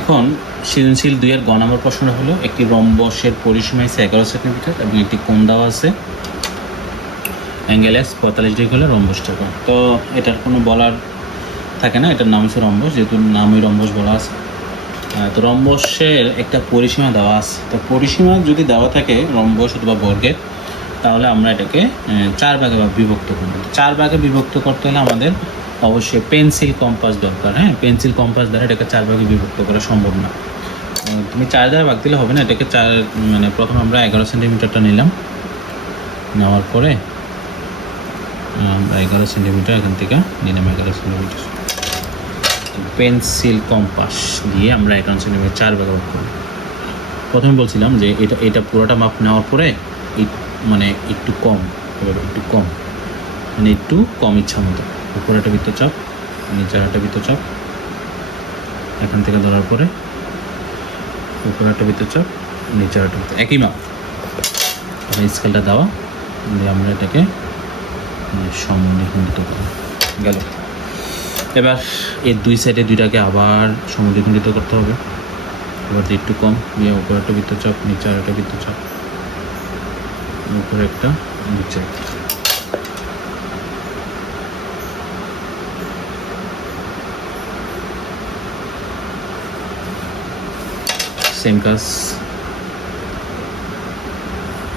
এখন সৃজনশীল 2 এর গ নম্বর প্রশ্নটা হলো একটি রম্বসের পরিসীমা হচ্ছে 11 সেন্টিমিটার এবং একটি কোণ দেওয়া আছে অ্যাঙ্গেল এক্স 45 ডিগ্রি হলে রম্বসটা কোণ। তো এটার কোনো বলার থাকে না, এটার নাম হচ্ছে রম্বস, যেহেতু নামই রম্বস বলা আছে। তো রম্বসের একটা পরিসীমা দেওয়া আছে। তো পরিসীমা যদি দেওয়া থাকে রম্বস অথবা বর্গের, তাহলে আমরা এটাকে 4 ভাগে বিভক্ত করব। 4 ভাগে বিভক্ত করতে হলে আমাদের অবশ্যই পেন্সিল কম্পাস দরকার। হ্যাঁ, পেন্সিল কম্পাস দ্বারা এটাকে 4 ভাগে বিভক্ত করা সম্ভব না। তুমি 4 দ্বারা ভাগ দিলে হবে না, এটাকে 4 মানে প্রথম আমরা 11 সেন্টিমিটারটা নিলাম, নেওয়ার পরে আমরা 11 সেন্টিমিটার এখান থেকে নিলাম 11 সেন্টিমিটার। পেন্সিল কম্পাস দিয়ে আমরা 11 সেন্টিমিটার 4 ভাগে ভাগ করব। প্রথমে বলছিলাম যে এটা পুরোটা মাপ নেওয়ার পরে মানে একটু কম মানে একটু কম ইচ্ছা মতো উপরে একটা বৃত্তচাপ, নিচের একটা বৃত্তচাপ, এখান থেকে ধরার পরে উপরে একটা বৃত্তচাপ, নিচের একটা বৃত্ত, একই মাপ স্কেলটা দেওয়া দিয়ে আমরা এটাকে সমদ্বিখণ্ডিত করি গেল। এবার এর 2 সাইডে 2টাকে আবার সমদ্বিখণ্ডিত করতে হবে। এবার একটু কম দিয়ে উপরে একটা বৃত্তচাপ, নিচের একটা বৃত্তচাপ, উপরে একটা, নিচে একটা। সেম কাজ,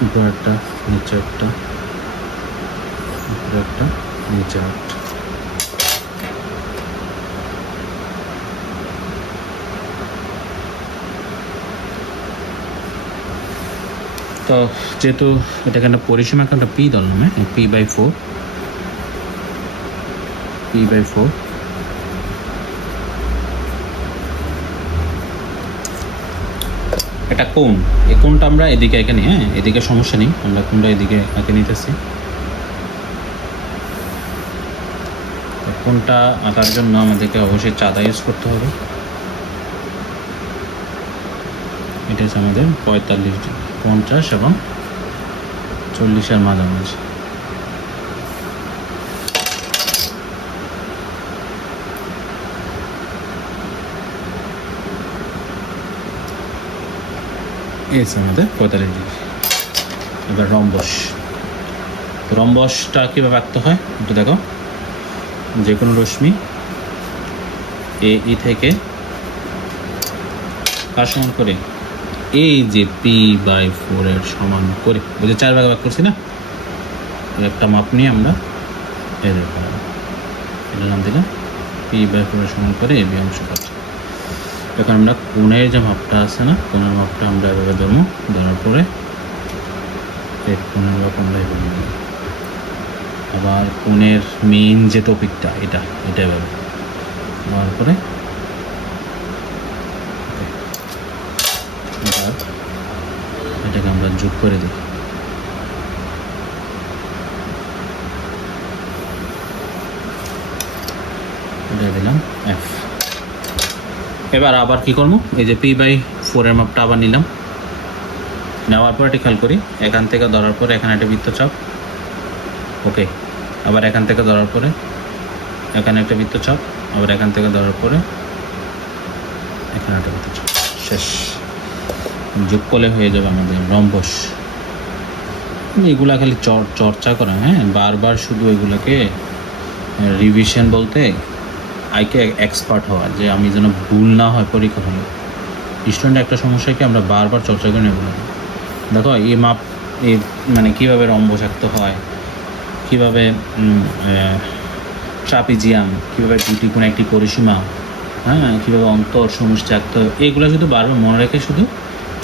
উপরে একটা, নিচে একটা, উপরে একটা, নিচে একটা। তো যেহেতু এটাকে একটা পরিসীমা একটা পি ধরলাম, হ্যাঁ, P/4 এটা কোণ। এই কোণটা আমরা এদিকে এঁকে নিই। হ্যাঁ, এদিকে সমস্যা নেই, আমরা কোণটা এদিকে এঁকে নিতেছি। কোণটা আঁকার জন্য আমাদেরকে অবশ্যই চাঁদা ইউজ করতে হবে। এটা হচ্ছে আমাদের 45 ডিগ্রি, 50 এবং 40-এর মাঝামাঝি। এই হচ্ছে আমাদের 45 ডিগ্রি। এবার রম্বসটা কীভাবে আঁকতে হয় একটু দেখো। যে কোনো রশ্মি এই থেকে কার সমান করে, এই যে P/4 এর সমান করে, ওই যে 4 ভাগে ভাগ করছি না, একটা মাপ নিয়ে আমরা এর নাম দিলাম P/4 এর সমান করে এই অংশ পাচ্ছি। এখন আমরা কোণের যে মাপটা আছে না, কোণের মাপটা আমরা এভাবে ধরবো, ধরার পরে এই কোণের মাপ আমরা এভাবে নেব। আবার কোণের মেইন যে টপিকটা এটা এভাবে নেওয়ার পরে এটাকে আমরা যোগ করে দিই। এটা দিলাম F। এবার আবার কি করবো, এই যে P/4 এর মাপটা আবার নিলাম, নেওয়ার পর এটা খেয়াল করি, এখান থেকে ধরার পরে এখানে একটা বৃত্তচাপ, ওকে। আবার এখান থেকে ধরার পরে এখানে একটা বৃত্তচাপ, আবার এখান থেকে ধরার পরে এখানে একটা বৃত্তচাপ, শেষ। যোগ করলে হয়ে যাবে আমাদের রম্বস। এগুলা খালি চর্চা করা, হ্যাঁ, বারবার শুধু এগুলাকে রিভিশন বলতে আইকে এক্সপার্ট হওয়া, যে আমি যেন ভুল না হয় পরীক্ষা হলে। স্টুডেন্ট একটা সমস্যাকে আমরা বারবার চর্চা করে নেব। দেখো এই মাপ, এই মানে কীভাবে রম্বস আঁকতে হয়, কীভাবে ট্রাপিজিয়াম, কীভাবে দুটি কোণ একটি পরিসীমা, হ্যাঁ, কীভাবে অন্তর সমষ্টি আঁকতে হয়, এইগুলো শুধু বারবার মনে রেখে শুধু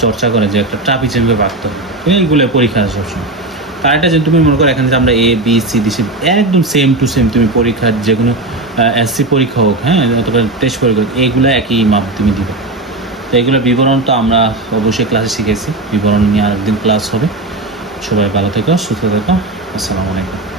চর্চা করে যে একটা ট্রাপিজিয়ামকে আঁকতে হয়, এইগুলো পরীক্ষা আসে সবসময়। আর একটা যে তুমি মনে করো এখানে যে আমরা ABCD একদম সেম টু সেম, তুমি পরীক্ষার যে কোনো SC পরীক্ষা হোক, হ্যাঁ, অথবা টেস্ট পরীক্ষা হোক, এইগুলো একই মাপ তুমি দিবে। তো এইগুলো বিবরণ তো আমরা অবশ্যই ক্লাসে শিখেছি, বিবরণ নিয়ে আরেকদিন ক্লাস হবে। সবাই ভালো থেকো, সুস্থ থেকো, আসসালামু আলাইকুম।